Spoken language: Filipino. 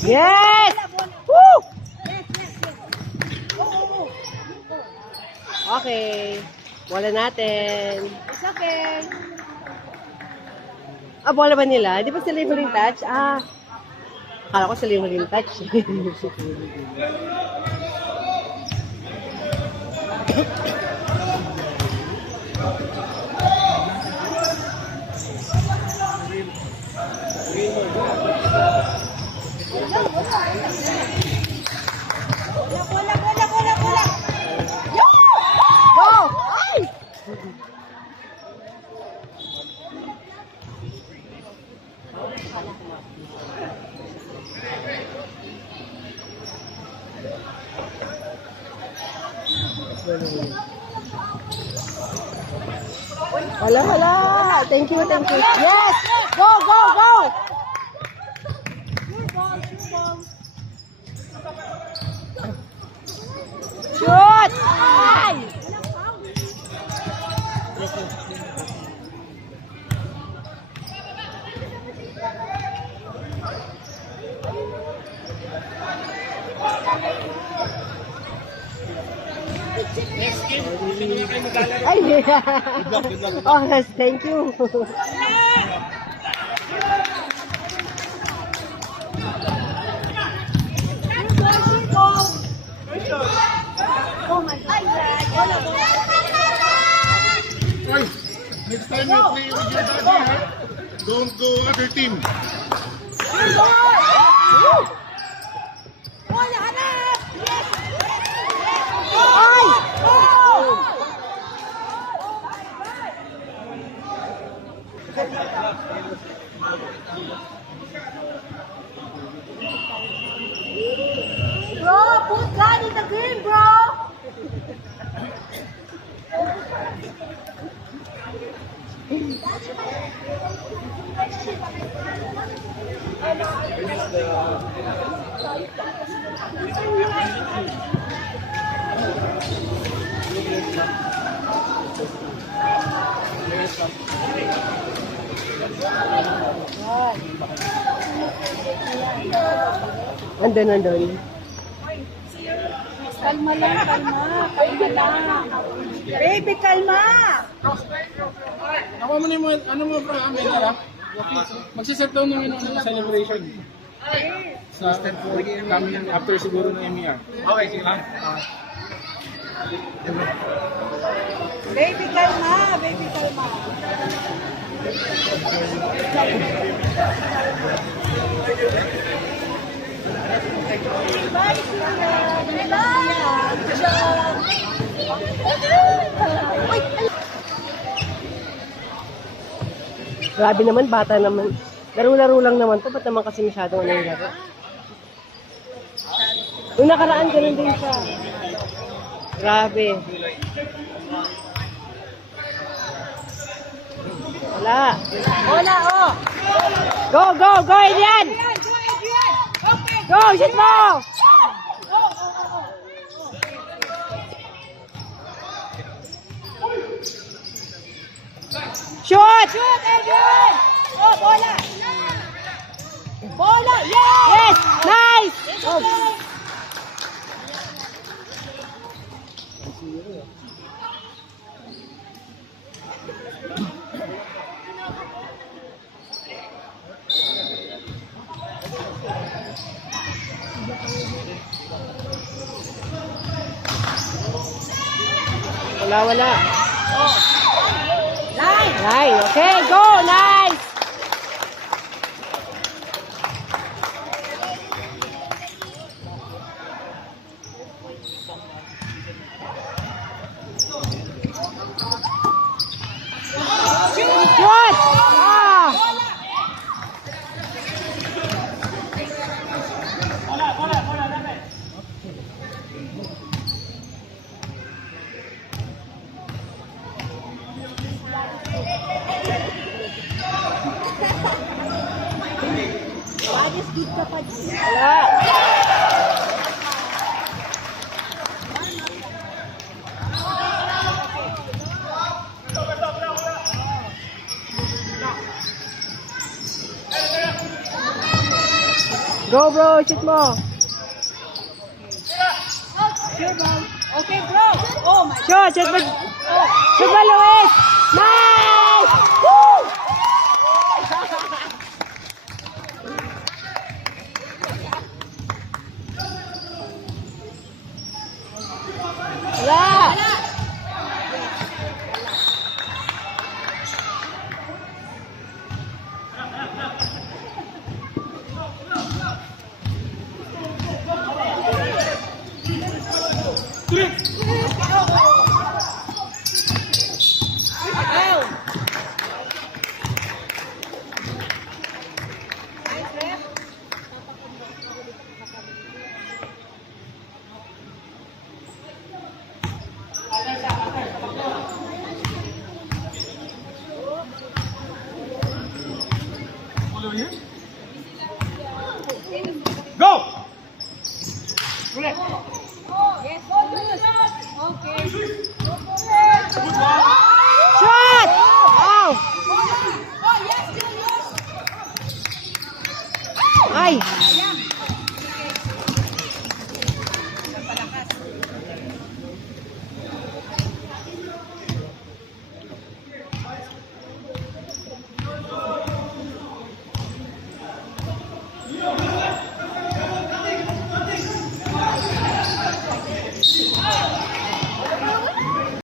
Yes! Woo! Okay. Bola natin. It's okay. Ah, bola ba nila? Di ba sila yung huling touch? Ah, akala ko sila yung huling touch. Bola. Go! Ay! Hala. Thank you. Yes! Go! Shoot! Ay! Next game, hindi mo na kayo maglalaro. Ay! Good luck. Oh, yes, thank you. Oh my God. Oy, next time you play with your daddy, ha? Don't go other team. Bola, hanap! Yes! Ay! Bro, put God in the game, bro! Andun. Kalma lang. Baby, kalma! Ako mo na yung ano mo bro, may dala. Magsiset down ng celebration. Sa coming after siguro ng MER. Okay, sige lang. Baby, kalma! Grabe naman, bata naman. Laro-laro lang naman to. Ba't naman kasi masyadong ano yung laro? Yung nakaraan, ganun din siya. Grabe. Wala. Bola, oh! Go, Adrian! Go, shoot mo! Shoot! Shoot, Adrian! Oh, bola! Yes! Nice! Oh. Wala. Line. Okay, go! Nice! Shoot! Ah! Go bro, shoot mo. Okay, bro. Oh, my Shoot, shoot mo. Shoot mo, Luis. Nice! Woo! Wala! Go! Shot! Ow! Ay!